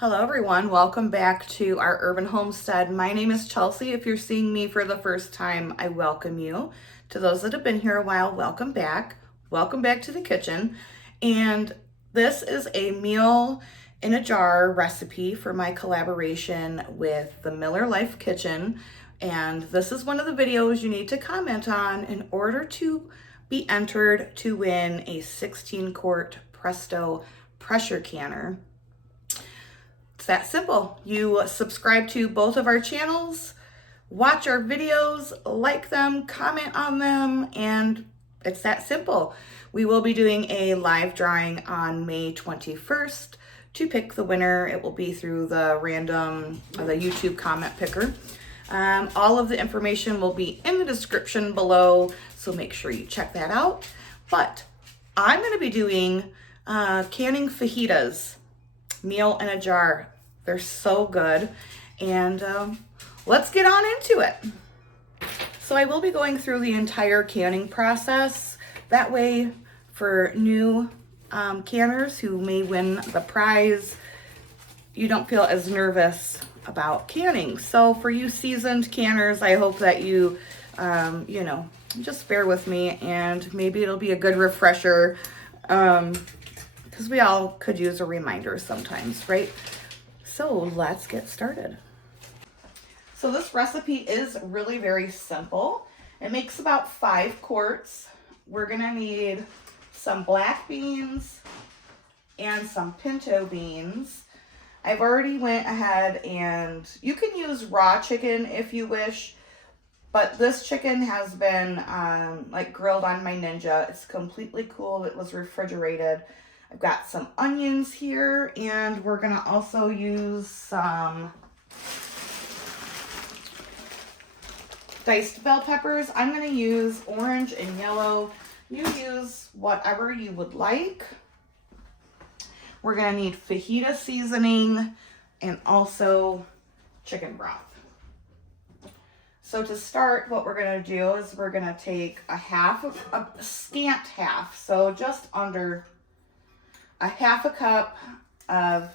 Hello everyone, welcome back to our urban homestead. My name is Chelsea. If you're seeing me for the first time, I welcome you. To those that have been here a while, welcome back. Welcome back to the kitchen. And this is a meal in a jar recipe for my collaboration with the Miller Life Kitchen. And this is one of the videos you need to comment on in order to be entered to win a 16-quart Presto pressure canner. It's that simple. You subscribe to both of our channels, watch our videos, like them, comment on them, and it's that simple. We will be doing a live drawing on May 21st to pick the winner. It will be through the YouTube comment picker. All of the information will be in the description below, so make sure you check that out. But I'm going to be doing canning fajitas. Meal in a jar. They're so good. And let's get on into it. So I will be going through the entire canning process. That way, for new canners who may win the prize, you don't feel as nervous about canning. So for you seasoned canners, I hope that you, just bear with me, and maybe it'll be a good refresher. Because we all could use a reminder sometimes, right? So let's get started. So this recipe is really very simple. It makes about 5 quarts. We're gonna need some black beans and some pinto beans. I've already went ahead, and you can use raw chicken if you wish, but this chicken has been grilled on my Ninja. It's completely cool. It was refrigerated. I've got some onions here, and we're gonna also use some diced bell peppers. I'm gonna use orange and yellow. You use whatever you would like. We're gonna need fajita seasoning and also chicken broth. So to start, what we're gonna do is we're gonna take a scant half, so just under a half a cup of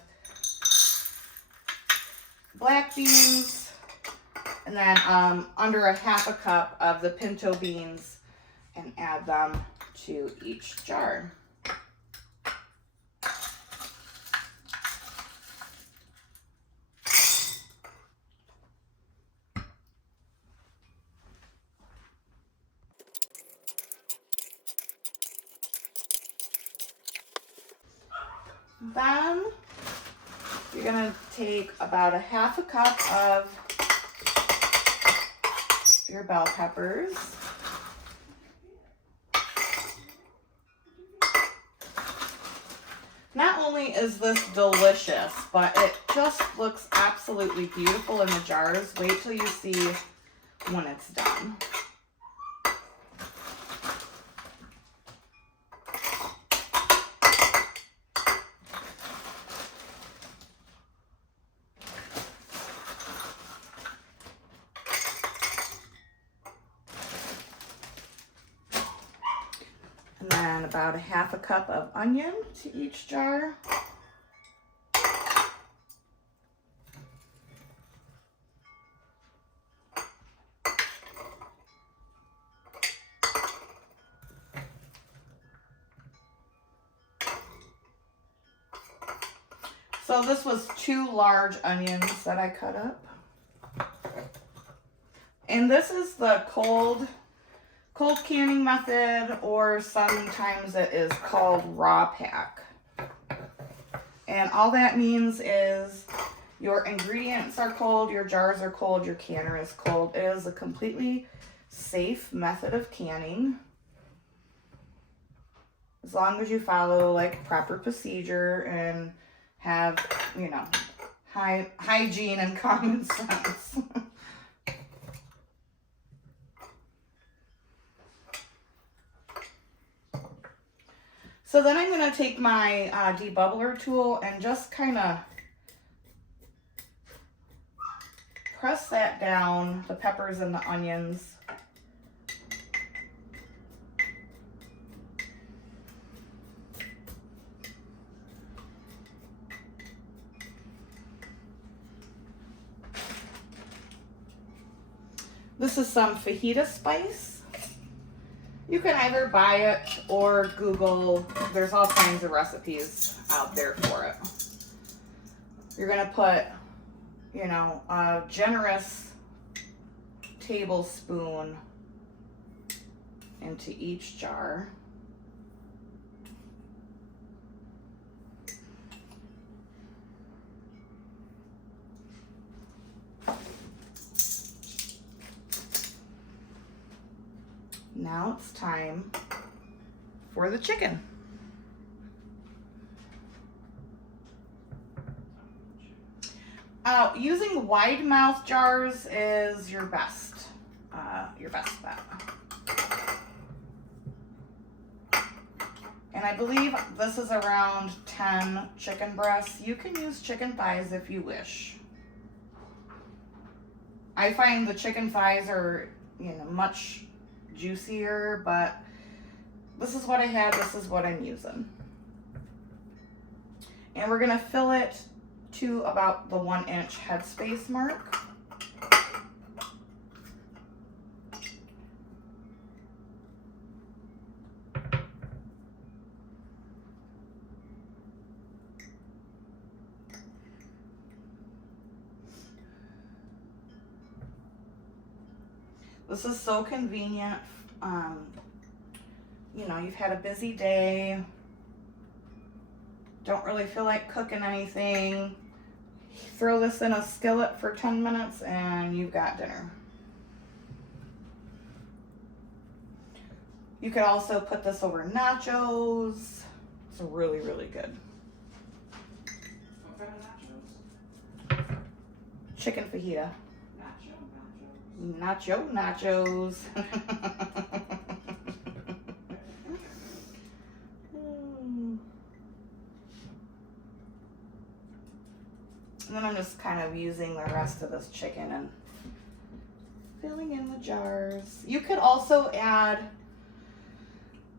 black beans, and then under a half a cup of the pinto beans, and add them to each jar. Then you're gonna take about a half a cup of your bell peppers. Not only is this delicious, but it just looks absolutely beautiful in the jars. Wait till you see when it's done. And then about a half a cup of onion to each jar. So this was 2 large onions that I cut up. And this is the cold canning method, or sometimes it is called raw pack. And all that means is your ingredients are cold, your jars are cold, your canner is cold. It is a completely safe method of canning, as long as you follow proper procedure and have, hygiene and common sense. So then I'm going to take my debubbler tool and just kind of press that down, the peppers and the onions. This is some fajita spice. You can either buy it or Google. There's all kinds of recipes out there for it. You're gonna put, you know, a generous tablespoon into each jar. Now it's time for the chicken. Using wide mouth jars is your best bet. And I believe this is around 10 chicken breasts. You can use chicken thighs if you wish. I find the chicken thighs are, you know, much juicier, but this is what I had, this is what I'm using. And we're gonna fill it to about the 1-inch headspace mark. This is so convenient. You know, you've had a busy day, don't really feel like cooking anything. Throw this in a skillet for 10 minutes and you've got dinner. You could also put this over nachos. It's really, really good. What kind of nachos? Chicken fajita. Nachos. Nachos. And then I'm just kind of using the rest of this chicken and filling in the jars. You could also add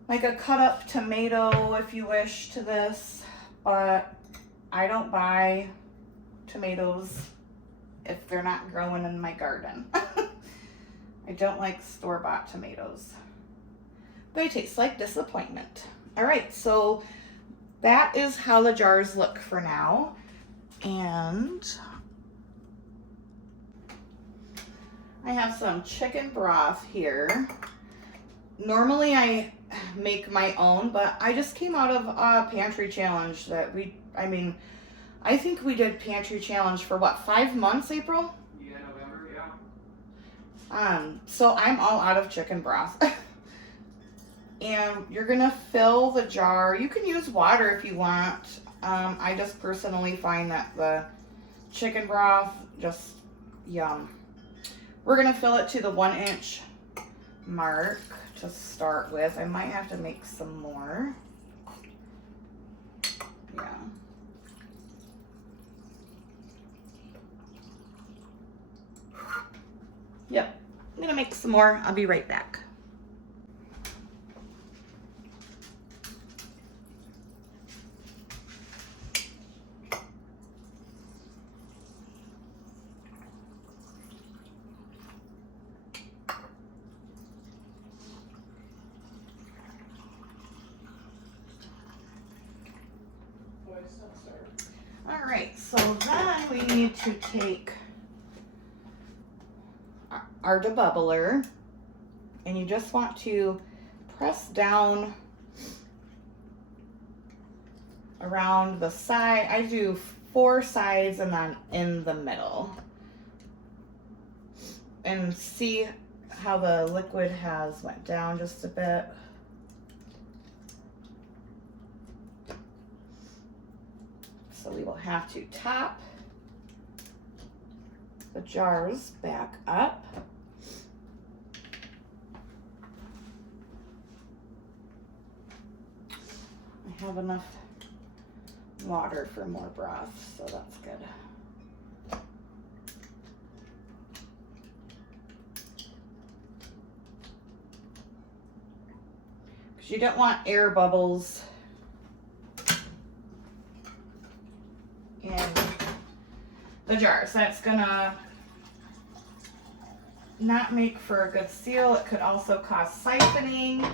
like a cut up tomato if you wish to this, but I don't buy tomatoes if they're not growing in my garden. I don't like store-bought tomatoes. They taste like disappointment. All right, so that is how the jars look for now. And I have some chicken broth here. Normally I make my own, but I just came out of a pantry challenge that I think we did pantry challenge for what, 5 months, April? Yeah, November, yeah. So I'm all out of chicken broth. And you're gonna fill the jar. You can use water if you want. I just personally find that the chicken broth, just yum. We're gonna fill it to the 1-inch mark to start with. I might have to make some more. Yeah. Yep, I'm gonna make some more. I'll be right back. All right, so then we need to take our debubbler, and you just want to press down around the side. I do 4 sides and then in the middle, and see how the liquid has went down just a bit. So we will have to top the jars back up. I have enough water for more broth, so that's good. Because you don't want air bubbles in the jar, so that's gonna not make for a good seal. It could also cause siphoning.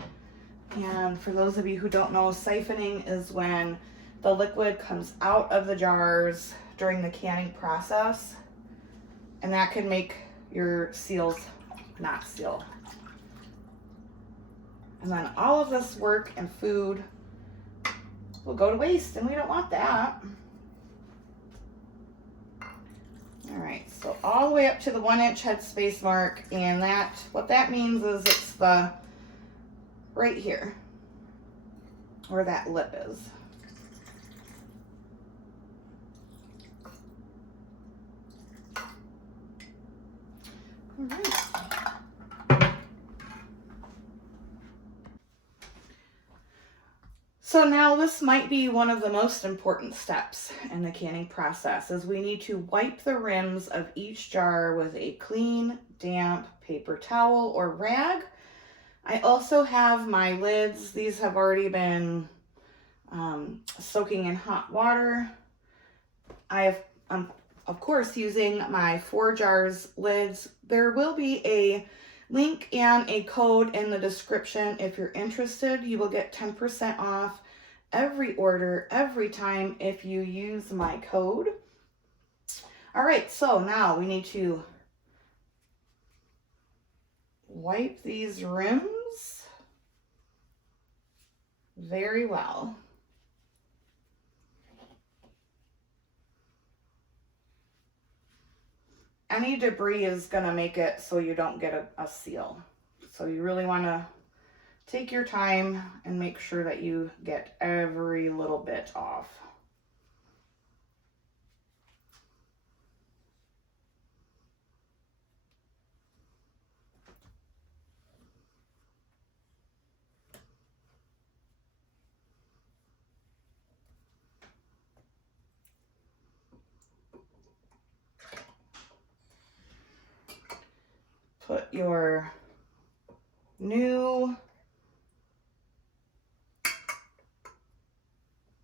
And for those of you who don't know, siphoning is when the liquid comes out of the jars during the canning process, and that can make your seals not seal. And then all of this work and food will go to waste, and we don't want that. All right, so all the way up to the 1-inch headspace mark, and what that means is it's the right here where that lip is. All right. So now this might be one of the most important steps in the canning process, is we need to wipe the rims of each jar with a clean, damp paper towel or rag. I also have my lids. These have already been soaking in hot water. I'm of course using my 4 jars lids. There will be a link and a code in the description. If you're interested, you will get 10% off every order, every time if you use my code. All right, so now we need to wipe these rims very well. Any debris is going to make it so you don't get a seal. So you really want to take your time and make sure that you get every little bit off. Put your new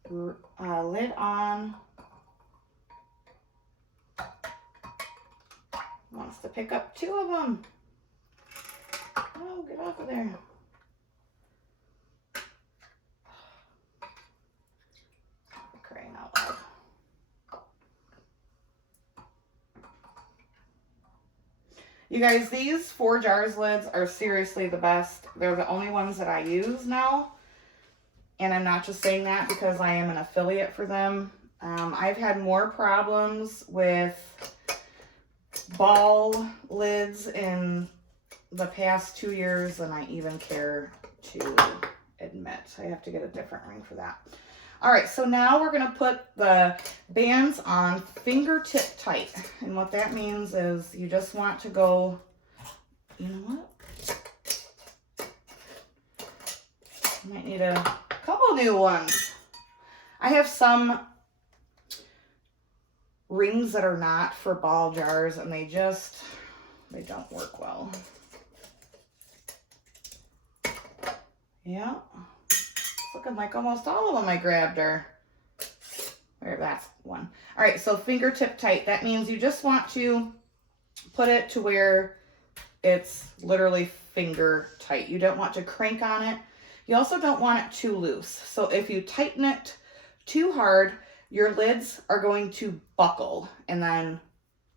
lid on. Wants to pick up 2 of them. Oh, get off of there. Crying out loud. You guys, these 4 jars lids are seriously the best. They're the only ones that I use now. And I'm not just saying that because I am an affiliate for them. I've had more problems with ball lids in the past 2 years than I even care to admit. I have to get a different ring for that. All right, so now we're gonna put the bands on fingertip tight. And what that means is you just want to go, you know what? Might need a couple new ones. I have some rings that are not for ball jars, and they don't work well. Yeah. Looking like almost all of them I grabbed are. There, that's one. All right, so fingertip tight. That means you just want to put it to where it's literally finger tight. You don't want to crank on it. You also don't want it too loose. So if you tighten it too hard, your lids are going to buckle, and then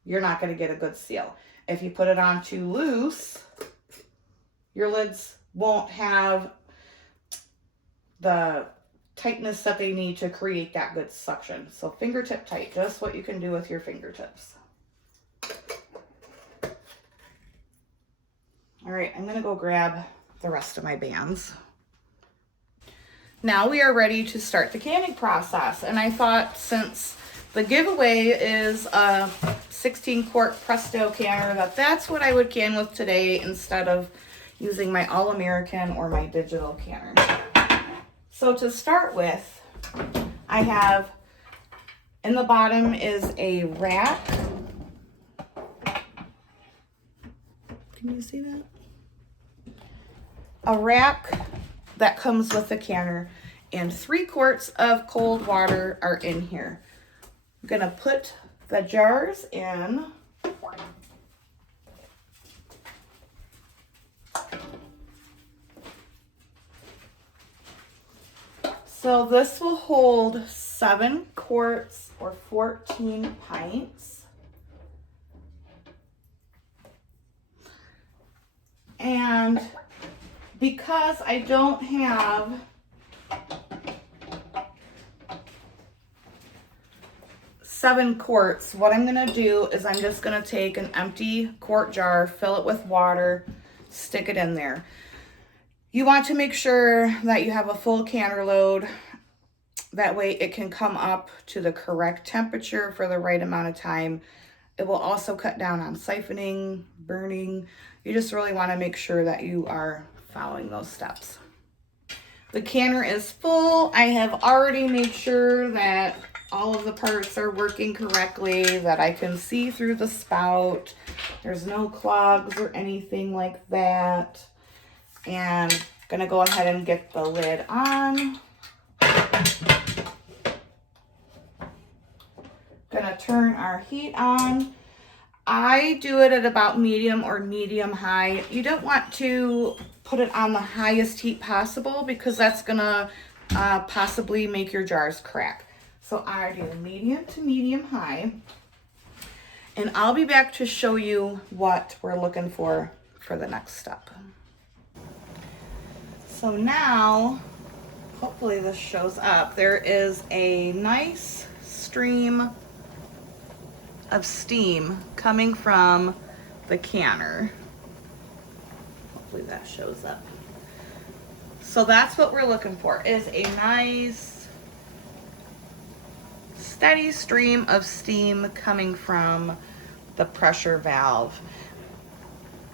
you're not going to get a good seal. If you put it on too loose, your lids won't have the tightness that they need to create that good suction. So fingertip tight, just what you can do with your fingertips. All right, I'm gonna go grab the rest of my bands. Now we are ready to start the canning process. And I thought, since the giveaway is a 16-quart Presto canner, that's what I would can with today instead of using my All-American or my digital canner. So to start with, I have, in the bottom is a rack. Can you see that? A rack that comes with the canner, and 3 quarts of cold water are in here. I'm gonna put the jars in. So this will hold 7 quarts or 14 pints. And because I don't have seven quarts, what I'm gonna do is I'm just gonna take an empty quart jar, fill it with water, stick it in there. You want to make sure that you have a full canner load. That way it can come up to the correct temperature for the right amount of time. It will also cut down on siphoning, burning. You just really want to make sure that you are following those steps. The canner is full. I have already made sure that all of the parts are working correctly, that I can see through the spout. There's no clogs or anything like that. And I'm gonna go ahead and get the lid on. Gonna turn our heat on. I do it at about medium or medium high. You don't want to put it on the highest heat possible because that's gonna possibly make your jars crack. So I do medium to medium high. And I'll be back to show you what we're looking for the next step. So now, hopefully this shows up. There is a nice stream of steam coming from the canner. Hopefully that shows up. So that's what we're looking for, is a nice steady stream of steam coming from the pressure valve.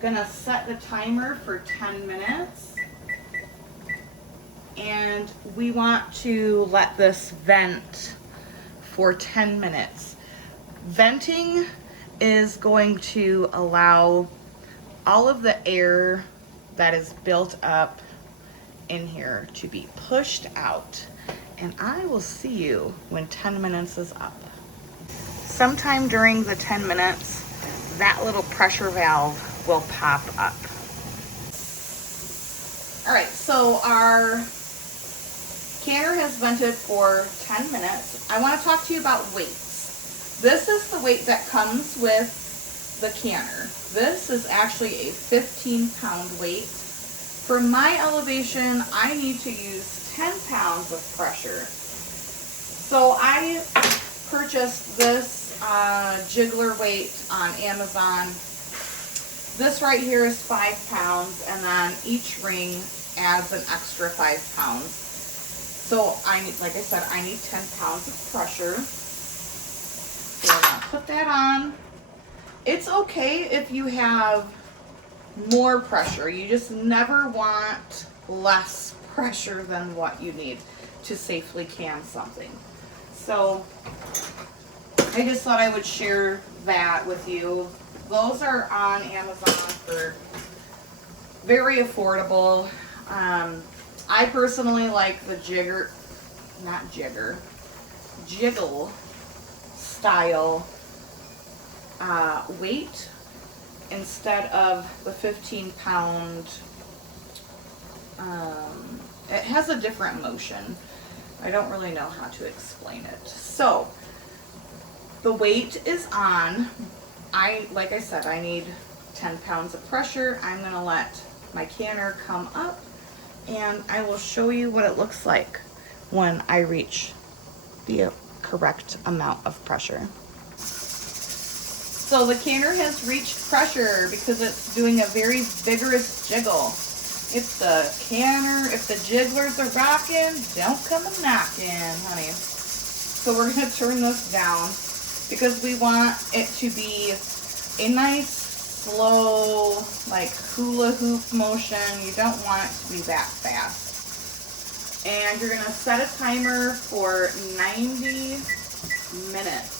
Gonna set the timer for 10 minutes. And we want to let this vent for 10 minutes. Venting is going to allow all of the air that is built up in here to be pushed out. And I will see you when 10 minutes is up. Sometime during the 10 minutes, that little pressure valve will pop up. All right, so our canner has vented for 10 minutes. I want to talk to you about weights. This is the weight that comes with the canner. This is actually a 15-pound weight. For my elevation, I need to use 10 pounds of pressure. So I purchased this jiggler weight on Amazon. This right here is 5 pounds, and then each ring adds an extra 5 pounds. So I need, like I said, I need 10 pounds of pressure. So I'm gonna put that on. It's okay if you have more pressure. You just never want less pressure than what you need to safely can something. So I just thought I would share that with you. Those are on Amazon for very affordable. I personally like the jiggle style weight instead of the 15-pound. It has a different motion. I don't really know how to explain it. So the weight is on. Like I said, I need 10 pounds of pressure. I'm gonna let my canner come up, and I will show you what it looks like when I reach the correct amount of pressure. So the canner has reached pressure because it's doing a very vigorous jiggle. If the jigglers are rocking, don't come a knocking, honey. So we're gonna turn this down because we want it to be a nice, slow, like hula hoop motion. You don't want it to be that fast. And you're gonna set a timer for 90 minutes.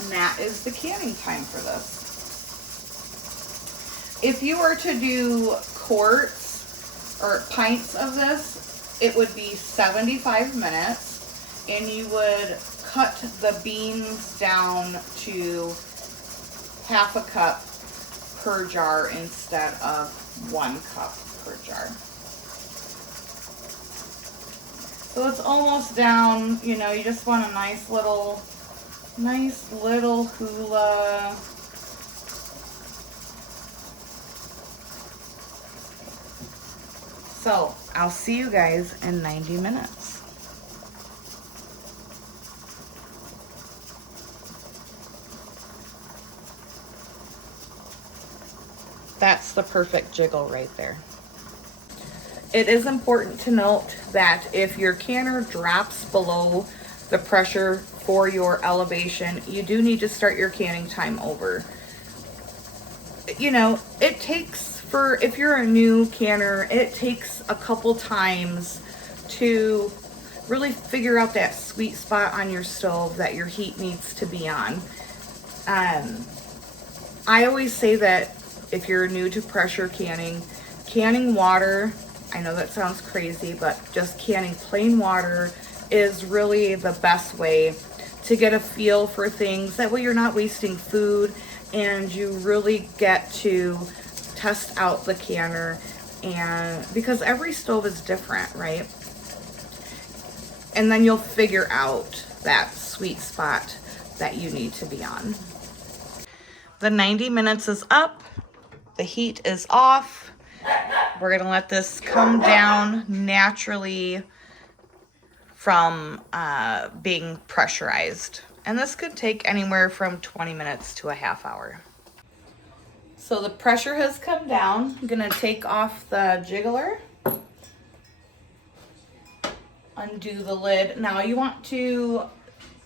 And that is the canning time for this. If you were to do quarts or pints of this, it would be 75 minutes, and you would cut the beans down to half a cup per jar instead of 1 cup per jar. So it's almost down, you know, you just want a nice little hula. So I'll see you guys in 90 minutes. That's the perfect jiggle right there. It is important to note that if your canner drops below the pressure for your elevation, you do need to start your canning time over. You know, it takes, for if you're a new canner, it takes a couple times to really figure out that sweet spot on your stove that your heat needs to be on. I always say that if you're new to pressure canning water, I know that sounds crazy, but just canning plain water is really the best way to get a feel for things. That way you're not wasting food and you really get to test out the canner, and because every stove is different, right? And then you'll figure out that sweet spot that you need to be on. The 90 minutes is up. The heat is off. We're gonna let this come down naturally from being pressurized. And this could take anywhere from 20 minutes to a half hour. So the pressure has come down. I'm gonna take off the jiggler. Undo the lid. Now you want to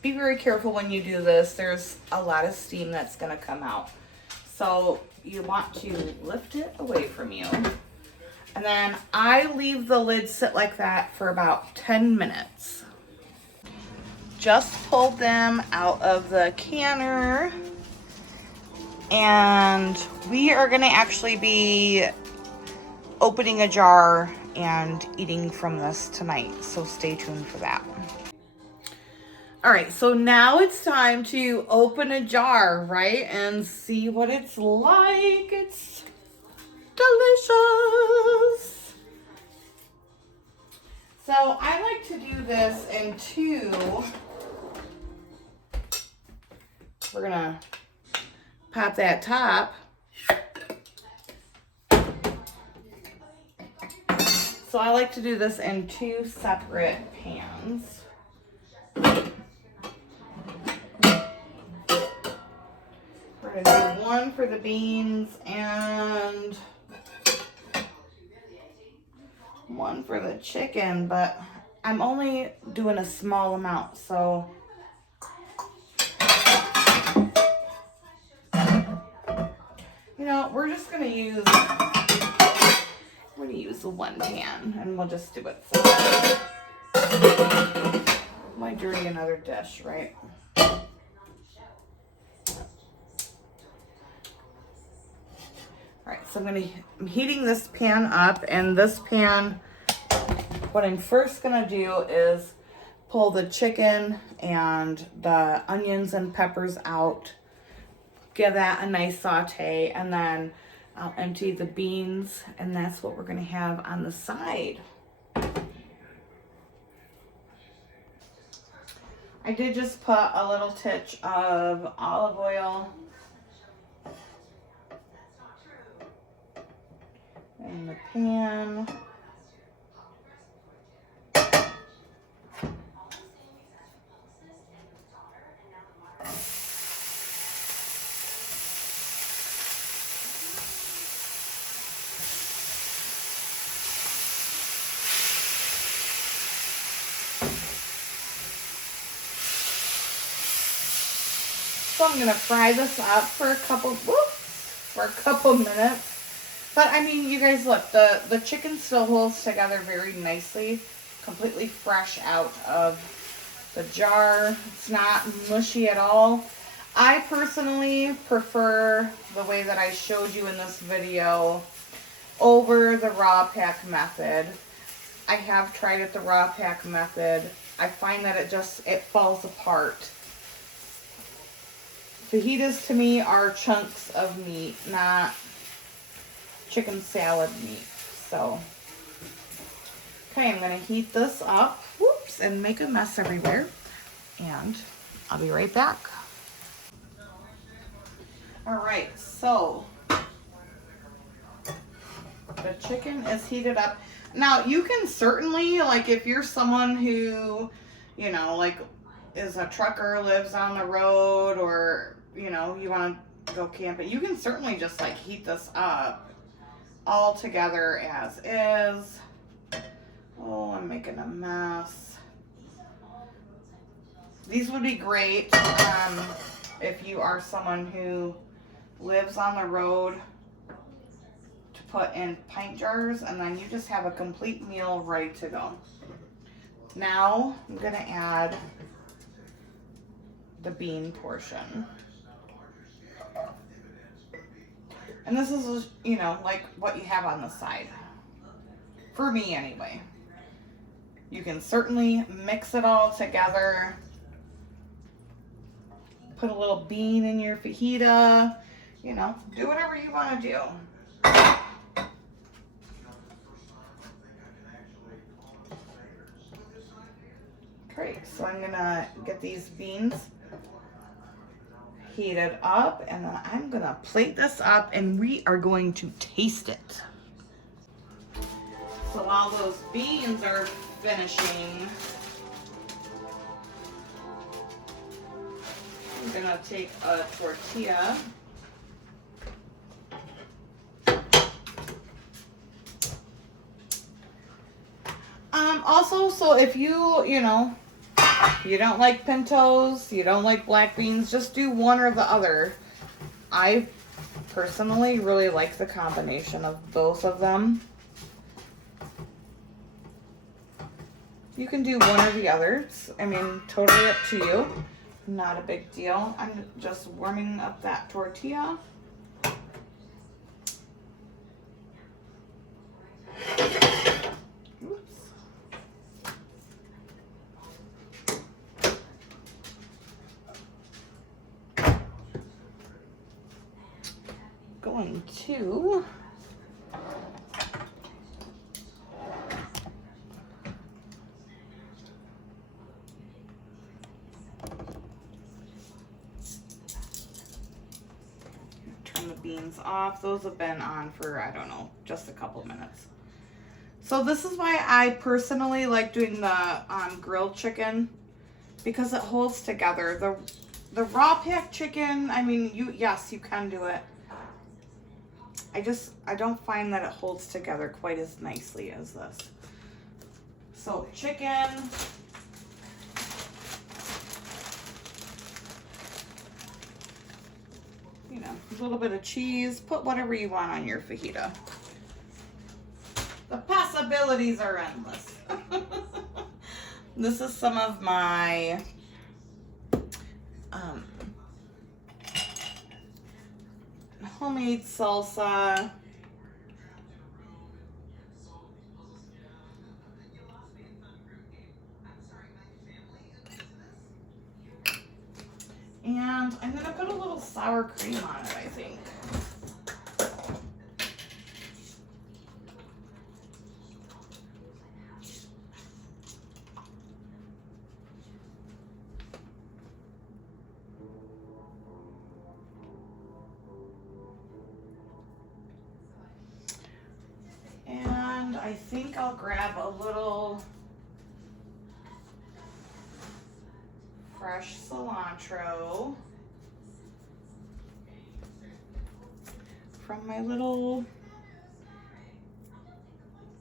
be very careful when you do this. There's a lot of steam that's gonna come out. So you want to lift it away from you. And then I leave the lid sit like that for about 10 minutes. Just pulled them out of the canner. And we are gonna actually be opening a jar and eating from this tonight. So stay tuned for that. All right, so now it's time to open a jar, right? And see what it's like. It's delicious. So I like to do this in two. We're gonna pop that top. So I like to do this in two separate pans. We're gonna do one for the beans and one for the chicken, but I'm only doing a small amount, so you know, we're just gonna use the one pan and we'll just do it. So why dirty another dish, right? All right, so I'm heating this pan up, and this pan, what I'm first gonna do is pull the chicken and the onions and peppers out, give that a nice saute, and then I'll empty the beans, and that's what we're gonna have on the side. I did just put a little titch of olive oil in the pan. So I'm gonna fry this up for a couple minutes. But I mean, you guys look, the chicken still holds together very nicely, completely fresh out of the jar. It's not mushy at all. I personally prefer the way that I showed you in this video over the raw pack method. I have tried it the raw pack method. I find that it falls apart. Fajitas to me are chunks of meat, not chicken salad meat. So, okay, I'm gonna heat this up. Whoop. oops, and make a mess everywhere. And I'll be right back. All right, so the chicken is heated up. Now you can certainly, like if you're someone who, you know, like is a trucker, lives on the road, or, you know, you want to go camping, you can certainly just like heat this up all together as is. Oh, I'm making a mess. These would be great if you are someone who lives on the road, to put in pint jars, and then you just have a complete meal ready to go. Now I'm gonna add the bean portion. And this is, you know, like what you have on the side. For me anyway. You can certainly mix it all together. Put a little bean in your fajita. You know, do whatever you want to do. Great, so I'm gonna get these beans heated up, and then I'm gonna plate this up and we are going to taste it. So while those beans are finishing, I'm gonna take a tortilla. Also, so if you know, you don't like pintos, you don't like black beans, just do one or the other. I personally really like the combination of both of them. You can do one or the other. I mean, totally up to you. Not a big deal. I'm just warming up that tortilla. Going to turn the beans off. Those have been on for, I don't know, just a couple minutes. So this is why I personally like doing the grilled chicken, because it holds together. The raw packed chicken, I mean, yes, you can do it. I don't find that it holds together quite as nicely as this. So chicken. You know, a little bit of cheese. Put whatever you want on your fajita. The possibilities are endless. This is some of my homemade salsa. And I'm gonna put a little sour cream on it, I think. And I think I'll grab a little fresh cilantro from my little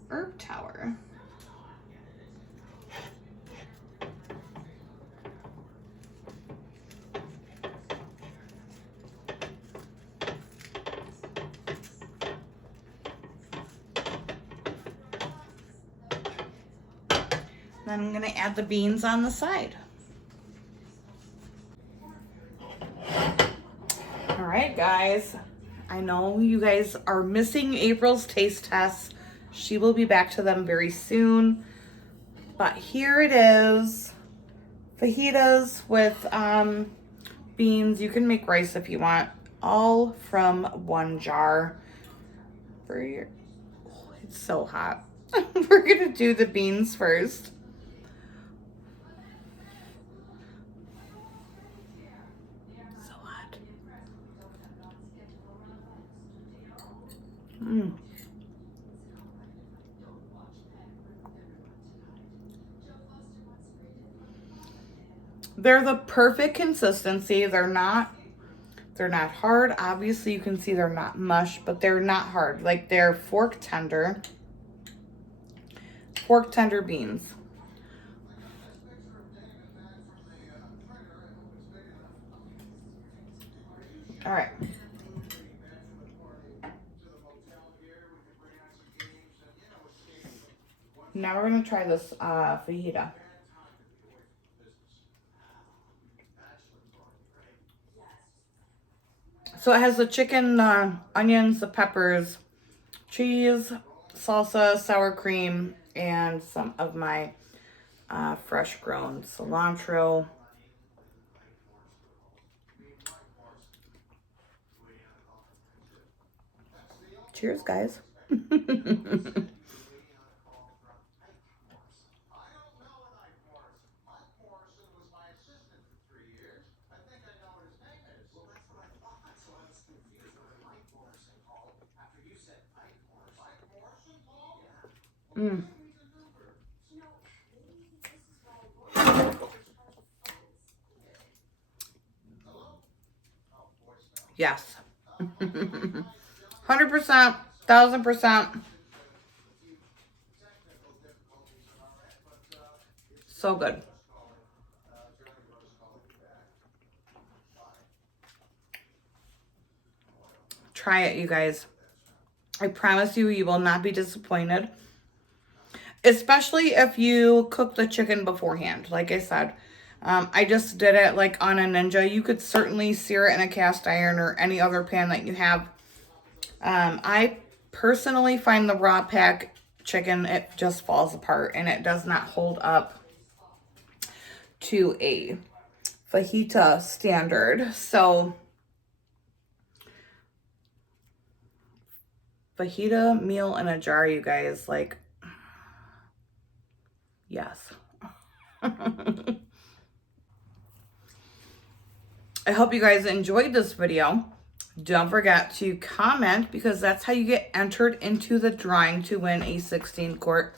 herb tower. Then I'm gonna add the beans on the side. All right, guys. I know you guys are missing April's taste tests. She will be back to them very soon. But here it is. Fajitas with beans. You can make rice if you want. All from one jar. For your, oh, it's so hot. We're gonna do the beans first. Mm. They're the perfect consistency. They're not hard. Obviously, you can see they're not mush, but they're not hard. Like, they're fork tender beans. All right. Now we're gonna try this fajita. So it has the chicken, onions, the peppers, cheese, salsa, sour cream, and some of my fresh grown cilantro. Cheers, guys. Mm. Yes. 100%, 1000%. So good. Try it, you guys. I promise you, you will not be disappointed. Especially if you cook the chicken beforehand. Like I said, I just did it like on a Ninja. You could certainly sear it in a cast iron or any other pan that you have. I personally find the raw pack chicken, it just falls apart and it does not hold up to a fajita standard. So fajita meal in a jar, you guys, like, yes. I hope you guys enjoyed this video. Don't forget to comment because that's how you get entered into the drawing to win a 16-quart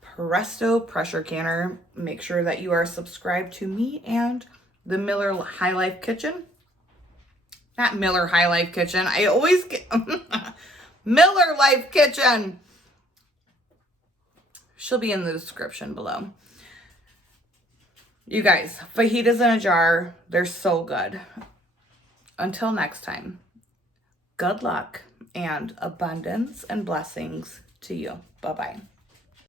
Presto pressure canner. Make sure that you are subscribed to me and the Miller High Life Kitchen. Not Miller High Life Kitchen. I always get Miller Life Kitchen. She'll be in the description below. You guys, fajitas in a jar, they're so good. Until next time, good luck and abundance and blessings to you. Bye-bye.